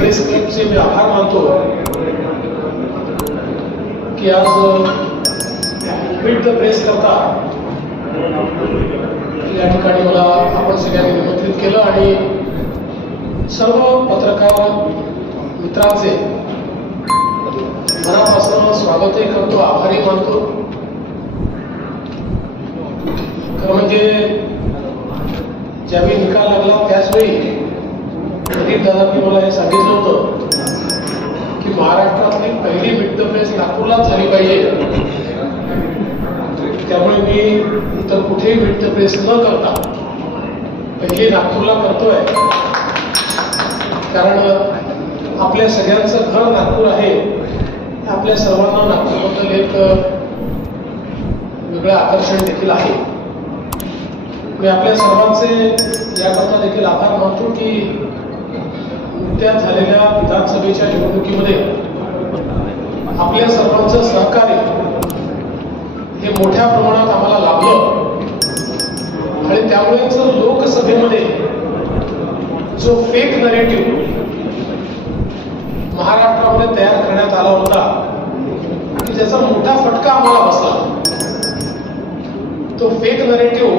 Press क्लबचे मी आभार मानतो की आज मीट द प्रेस करता या ठिकाणी मला आपण सगळ्यांनी निमंत्रित केलं आणि सर्व पत्रकार मित्रांचे मनापासून स्वागतही करतो, आभारी मानतो. खरं म्हणजे ज्यावेळी निकाल लागला त्याचवेळी प्रदीप दादांनी मला हे सांगितलं होतं की महाराष्ट्रातली पहिली मीट द प्रेस नागपूरलाच झाली पाहिजे. त्यामुळे मी इतर कुठेही मीट द प्रेस न करता पहिली नागपूरला करतोय, कारण आपल्या सगळ्यांचं घर नागपूर आहे. आपल्या सर्वांना नागपूरबद्दल एक वेगळं आकर्षण देखील आहे. मी आपल्या सर्वांचे याकरता देखील आभार मानतो की नुकत्याच झालेल्या विधानसभेच्या निवडणुकीमध्ये आपल्या सर्वांचं सहकार्य हे मोठ्या प्रमाणात आम्हाला लाभलं आणि त्यामुळेच लोकसभेमध्ये जो फेक नरेटिव्ह महाराष्ट्रामध्ये तयार करण्यात आला होता की ज्याचा मोठा फटका आम्हाला बसला, तो फेक नरेटिव्ह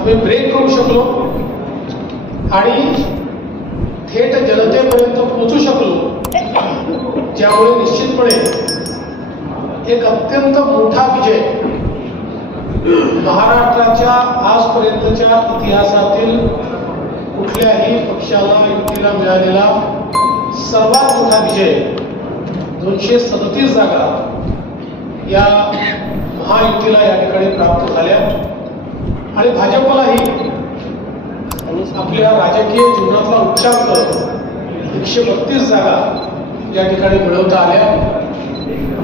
आम्ही ब्रेक करू शकलो आणि थेट जनतेपर्यंत पोहोचू शकलो, ज्यामुळे निश्चितपणे एक अत्यंत मोठा विजय महाराष्ट्राच्या आजपर्यंतच्या इतिहासातील कुठल्याही पक्षाला युतीला मिळालेला सर्वात मोठा विजय 237 जागा या महायुतीला या ठिकाणी प्राप्त झाल्या आणि भाजपलाही आपल्या राजकीय जीवनातला उच्चांक 132 जागा या ठिकाणी मिळवता आल्या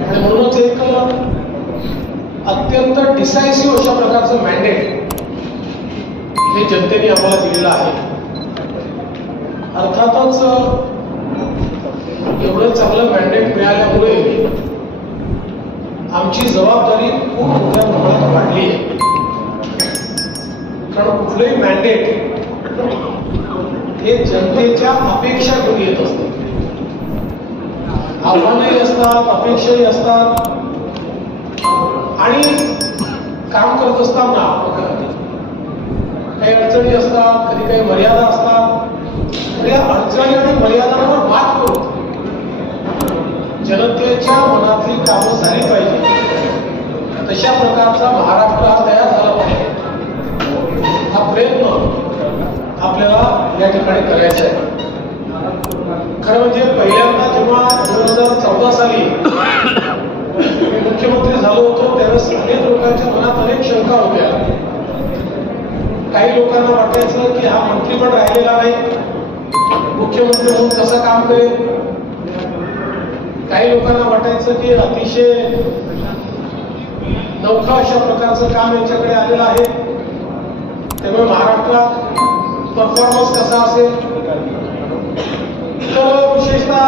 आणि म्हणूनच एक अत्यंत डिसायसिव्ह अशा प्रकारचं मॅन्डेट हे जनतेने आम्हाला दिलेलं आहे. अर्थातच एवढं चांगलं मॅन्डेट मिळाल्यामुळे आमची जबाबदारी खूप मोठ्या प्रमाणात वाढली आहे. कारण कुठलंही मॅन्डेट हे जनतेच्या अपेक्षा घेऊन येत असते. आव्हानही असतात, अपेक्षाही असतात आणि काम करत असताना काही अडचणी असतात, कधी काही मर्यादा असतात. या अडचणी आणि मर्यादांवर मात करून जनतेच्या मनातली कामं झाली पाहिजे, तशा प्रकारचा महाराष्ट्र हा तयार झाला पाहिजे. हा प्रयत्न आपल्याला या ठिकाणी करायचा आहे. खरं म्हणजे पहिल्यांदा जेव्हा 2014 साली मी मुख्यमंत्री झालो होतो त्यावेळेस अनेक लोकांच्या मनात अनेक शंका होत्या. काही लोकांना वाटायचं की हा मंत्री पण राहिलेला नाही, मुख्यमंत्री म्हणून कसं काम करेल. काही लोकांना वाटायचं की अतिशय नवखं अशा प्रकारचं काम यांच्याकडे आलेलं आहे, त्यामुळे महाराष्ट्रात परफॉर्मन्स कसा असेल. तर विशेषतः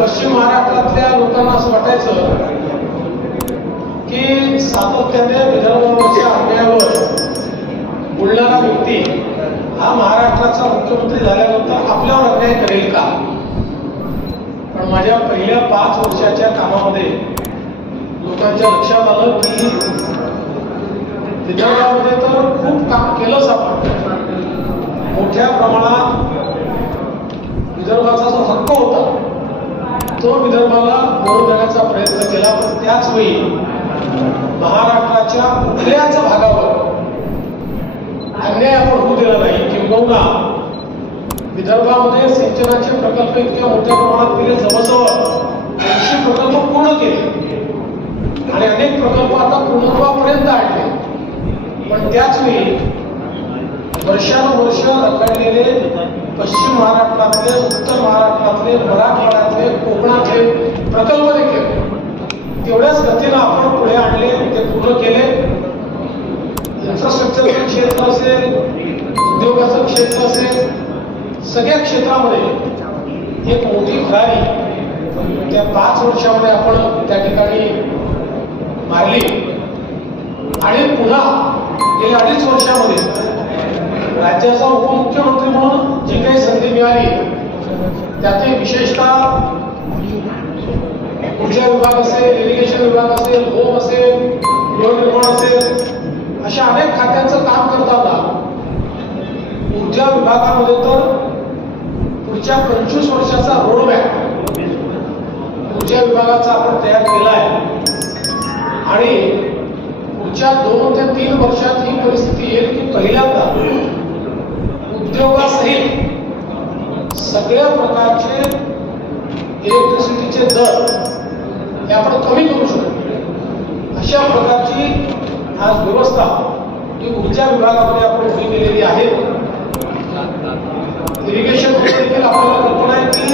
पश्चिम महाराष्ट्रातल्या लोकांना असं वाटायचं की सातत्याने विदर्भावरच्या अन्यायावर बोलणारा व्यक्ती हा महाराष्ट्राचा मुख्यमंत्री झाल्यानंतर आपल्यावर अन्याय करेल का. पण माझ्या पहिल्या 5 वर्षाच्या कामामध्ये लोकांच्या लक्षात आलं की विदर्भामध्ये तर खूप काम केलंच आपण. मोठ्या प्रमाणात विदर्भाचा जो हक्क होता तो विदर्भाला मिळवून देण्याचा प्रयत्न केला. पण त्याच वेळी महाराष्ट्राच्या कुठल्याच भागावर अन्याय आपण होऊ दिला नाही. किंबहुना विदर्भामध्ये सिंचनाचे प्रकल्प इतक्या मोठ्या प्रमाणात दिले, जवळजवळ 80 प्रकल्प पूर्ण केले आणि अनेक प्रकल्प आता पूर्णत्वापर्यंत आणले. पण त्याच वेळी वर्षानुवर्ष रखडलेले पश्चिम महाराष्ट्रातले, उत्तर महाराष्ट्रातले, मराठवाड्यातले, कोकणातले प्रकल्प देखील तेवढ्याच गतीनं आपण पुढे आणले, ते पूर्ण केले. इन्फ्रास्ट्रक्चरचं क्षेत्र असेल, उद्योगाचं क्षेत्र असेल, सगळ्या क्षेत्रामध्ये एक मोठी भरारी त्या 5 वर्षामध्ये आपण त्या ठिकाणी मारली. आणि पुन्हा गेल्या 2.5 वर्षामध्ये राज्याचा उपमुख्यमंत्री म्हणून जी काही संधी मिळाली त्यातही विशेषतः ऊर्जा विभाग असेल, इरिगेशन विभाग असेल, होम असेल, गृहनिर्माण असेल, अशा अनेक खात्यांचं काम करताना ऊर्जा विभागामध्ये तर पुढच्या 25 वर्षाचा रोडमॅप ऊर्जा विभागाचा आपण तयार केला आहे आणि पुढच्या 2 ते 3 वर्षात ही परिस्थिती येईल की पहिल्यांदा उद्योगासहित सगळ्या प्रकारचे इलेक्ट्रिसिटीचे दर हे आपण कमी करू शकतो अशा प्रकारची आज व्यवस्था ही ऊर्जा विभागामध्ये आपण उभी केलेली आहे. इरिगेशन देखील आपल्याला कल्पना आहे की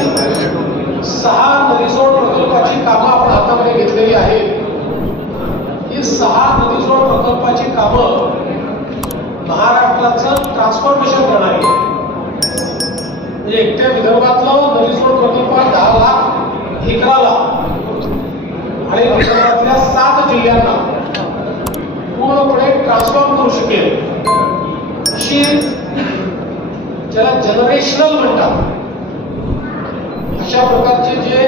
6 नदीजोड प्रकल्पाची कामं आपण हातामध्ये घेतलेली आहेत. ही 6 नदीजोड प्रकल्पाची कामं महाराष्ट्राचं ट्रान्सफॉर्मेशन करणार आहे. म्हणजे एकट्या विदर्भातलं नदीजोड प्रकल्प 10 लाख एकराला आणि महाराष्ट्रातल्या 7 जिल्ह्यांना पूर्णपणे ट्रान्सफॉर्म करू शकेल अशी ज्याला जनरेशनल म्हणतात अशा प्रकारचे जे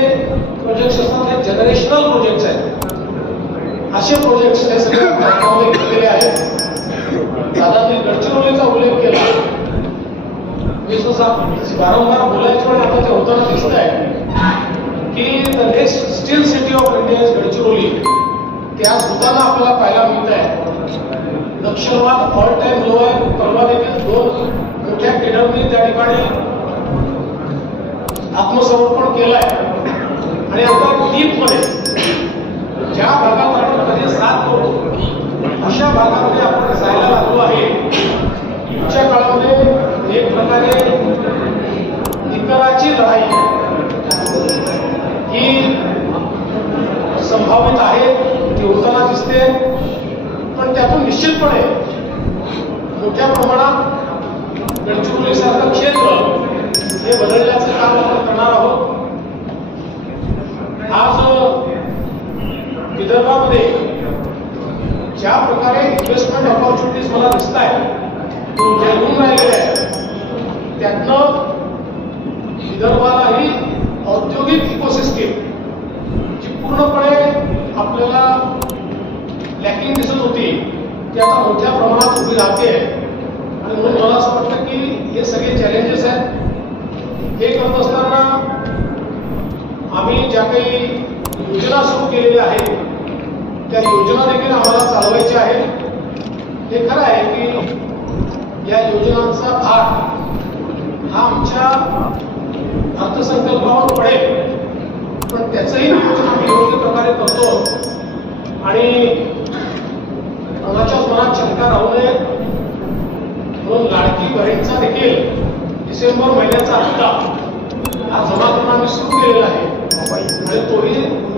प्रोजेक्ट्स असतात ते जनरेशनल प्रोजेक्ट्स आहेत. असे प्रोजेक्ट्स हे सगळे भारतामध्ये घेतलेले आहेत. दादांनी गडचिरोलीचा उल्लेख केला. मी वारंवार बोलायचं पण आता ते होताना दिसत आहे की the next steel city of India is Gadchiroli. ते आज होताना आपल्याला पाहायला मिळत आहे. नक्षलवाद ऑल टाइम लो आहे. परवा देखील 2 मोठ्या टेंडरनी त्या ठिकाणी आत्मसमर्पण केलंय आणि आता डीपमध्ये ज्या भागात आपण कधी साथ करतो अशा भागामध्ये आपण जायला लागलो आहे. पुढच्या काळामध्ये एक प्रकारे इतराची लढाई ही संभावित आहे, ती होताना दिसते. पण त्यातून निश्चितपणे मोठ्या प्रमाणात गडचिरोली सारखं क्षेत्र हे बदलण्याचं काम आपण करणार आहोत. आज विदर्भामध्ये ज्या प्रकारे इन्व्हेस्टमेंट ऑपॉर्च्युनिटीज मला दिसत आहेत ज्या येऊन राहिलेल्या आहेत त्यातनं विदर्भालाही औद्योगिक इकोसिस्टीम जी पूर्णपणे आपल्याला लॅकिंग दिसत होती ती आता मोठ्या प्रमाणात उभी राहते. आणि म्हणून मला असं वाटतं की हे सगळे चॅलेंजेस आहेत. हे करत असताना आम्ही ज्या काही योजना सुरू केलेल्या आहेत त्या योजना देखील आम्हाला चालवायच्या आहेत. हे खरं आहे की या योजनांचा भार हा आमच्या अर्थसंकल्पावर पडेल, पण त्याचंही नियोजन आम्ही योग्य प्रकारे करतो. आणि कोणाच्याच मनात शंका राहू नये म्हणून लाडकी बहीणचा देखील डिसेंबर महिन्याचा हप्ता हा जमा करून आम्ही सुरू केलेला आहे आणि तोही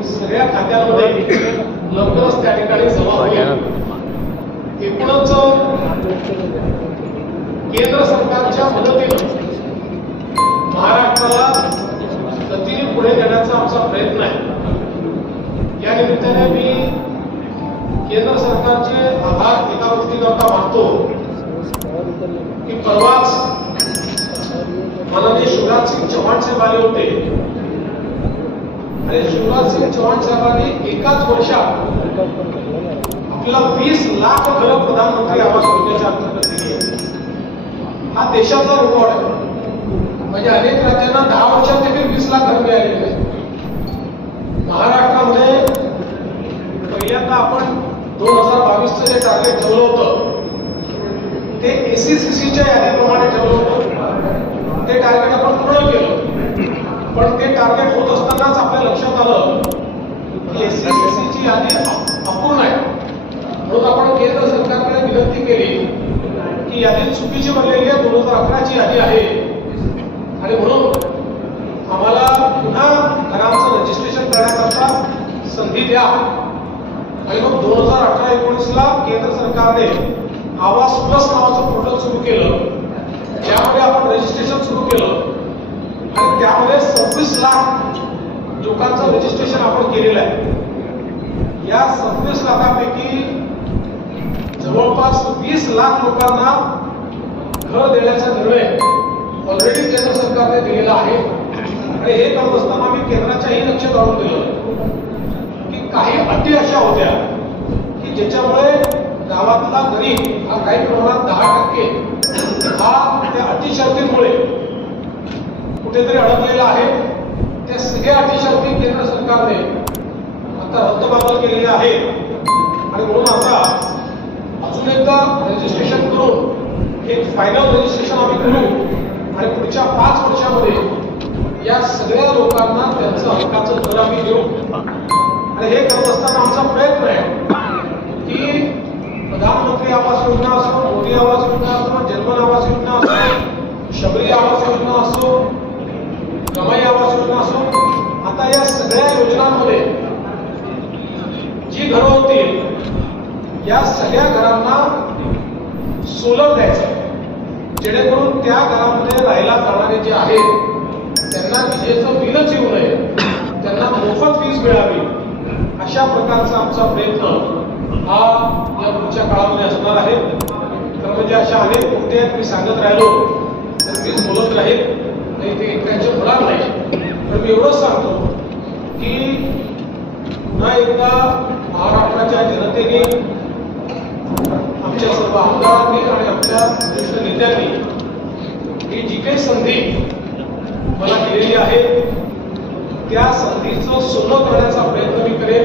सगळ्या खात्यांमध्ये लवकरच त्या ठिकाणी जमा होईल. एकूणच केंद्र सरकारच्या मदतीनं महाराष्ट्राला गतीने पुढे नेण्याचा आमचा प्रयत्न आहे. या निमित्ताने मी केंद्र सरकारचे आभार एका गोष्टीकरता मानतो की परवाच माननीय शिवराज सिंग चौहान साहेब आले होते आणि शिवराज सिंग चौहान साहेबांनी एकाच वर्षात आपल्याला 20 लाख घरं प्रधानमंत्री आवास योजनेच्या अंतर्गत दिली आहे. हा देशाचा रेकॉर्ड आहे. म्हणजे अनेक राज्यांना 10 वर्षात देखील 20 लाख घर मिळालेले आहेत. महाराष्ट्रामध्ये पहिल्यांदा आपण 2022चं जे टार्गेट ठेवलं होतं ते ACCCच्या यादीप्रमाणे ठेवलं होतं. ते टार्गेट आपण पूर्ण केलं, पण ते टार्गेट होत असतानाच आपल्या लक्षात आलं की ACCCची यादी अपूर्ण आहे. म्हणून आपण केंद्र सरकारकडे विनंती केली की यादी चुकीची बनलेली आहे. 2011ची यादी आहे आणि म्हणून आम्हाला पुन्हा घरांचं रजिस्ट्रेशन करण्याकरता संधी द्या. आणि मग 2018-19ला केंद्र सरकारने आवास प्लस नावाचं पोर्टल सुरू केलं, ज्यामध्ये आपण रजिस्ट्रेशन सुरू केलं आणि त्यामध्ये 26 लाख लोकांचं रजिस्ट्रेशन आपण केलेलं आहे. या 26 लाखांपैकी जवळपास 20 लाख लोकांना घर देण्याचा निर्णय ऑलरेडी केंद्र सरकार सरकारने दिलेला आहे आणि हे करत असताना मी केंद्राच्याही लक्षात आणून दिलं की काही अटी अशा होत्या की ज्याच्यामुळे गावातला गरीब हा काही प्रमाणात 10% हा त्या अटी शर्तींमुळे कुठेतरी अडकलेला आहे. त्या सगळ्या अटी शर्ती केंद्र सरकारने आता रद्दबातल केलेल्या आहे आणि म्हणून आता अजून एकदा रजिस्ट्रेशन करून एक फायनल रजिस्ट्रेशन आम्ही करू आणि पुढच्या 5 वर्षामध्ये या सगळ्या लोकांना त्यांचं हक्काचं घर आम्ही देऊ. आणि हे करत असताना आमचा प्रयत्न आहे की प्रधानमंत्री आवास योजना असो, मोदी आवास योजना असो, जन्मन आवास योजना असो, शबरी आवास योजना असो, कमाई आवास योजना असो, आता या सगळ्या योजनांमध्ये जी घरं होतील या सगळ्या घरांना सोलर द्यायचं, जेणेकरून त्या घरामध्ये राहायला जाणारे जे आहेत त्यांना विजेचं बिलच येऊ नये, त्यांना मोफत वीज मिळावी, अशा प्रकारचा आमचा प्रयत्न हा या पुढच्या काळामध्ये असणार आहे. तर म्हणजे अशा अनेक गोष्टी आहेत, मी सांगत राहिलो तर वीज बोलत राहील नाही, ते इतक्याचे होणार नाही. पण मी एवढंच सांगतो की पुन्हा एकदा महाराष्ट्राच्या जनतेने, आमच्या सर्व आमदारांनी आणि आमच्या ज्येष्ठ नेत्यांनी ही जी काही संधी मला दिलेली आहे त्या संधीचं सोनं करण्याचा प्रयत्न मी करेन.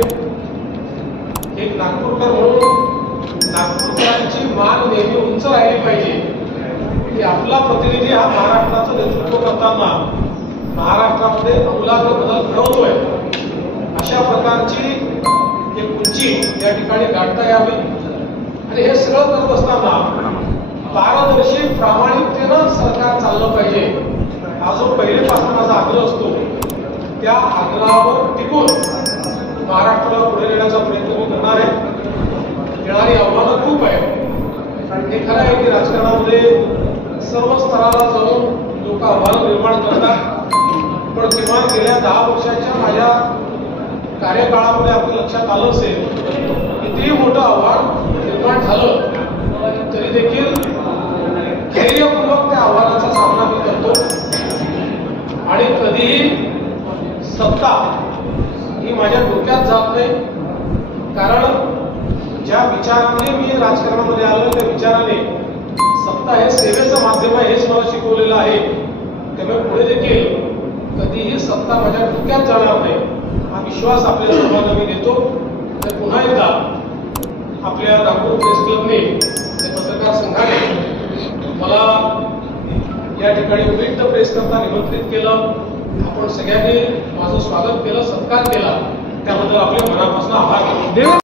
एक नागपूरकर म्हणून नागपूरकरांची मान नेहमी उंच राहिली पाहिजे की आपला प्रतिनिधी हा महाराष्ट्राचं नेतृत्व करताना महाराष्ट्रामध्ये अमूलाग्र बदल घडवतोय, अशा प्रकारची एक उंची या ठिकाणी गाठता यावी. आणि हे सगळं करत असताना पारदर्शी प्रामाणिकतेनं सरकार चाललं पाहिजे, हा जो पहिलेपासून माझा आग्रह असतो त्या आग्रहावर टिकून महाराष्ट्राला पुढे नेण्याचा प्रयत्न मी करणार आहे. येणारी आव्हानं खूप आहेत. हे खरं आहे की राजकारणामध्ये सर्व स्तराला जाऊन लोक आव्हानं निर्माण करतात, पण किमान गेल्या 10 वर्षाच्या माझ्या कार्यकाळामध्ये आपल्या लक्षात आलं असेल कितीही मोठं आव्हान निर्माण झालं तरी देखील धैर्यपूर्वक त्या आव्हानाचा सामना मी करतो. आणि कधीही सत्ता ही माझ्या डोक्यात जात नाही, कारण ज्या विचाराने मी राजकारणामध्ये आलो त्या विचाराने सत्ता हे सेवेचं माध्यम आहे हेच मला शिकवलेलं आहे. त्यामुळे पुढे देखील कधीही सत्ता माझ्या डोक्यात जाणार नाही हा विश्वास आपल्या सर्वांना मी देतो. तर पुन्हा एकदा आपल्या नागपूर प्रेस क्लबने पत्रकार संघाने मला या ठिकाणी विविध प्रेस करता निमंत्रित केलं. आपण सगळ्यांनी माझं स्वागत केलं, सत्कार केला, त्याबद्दल आपल्या मनापासून आभार.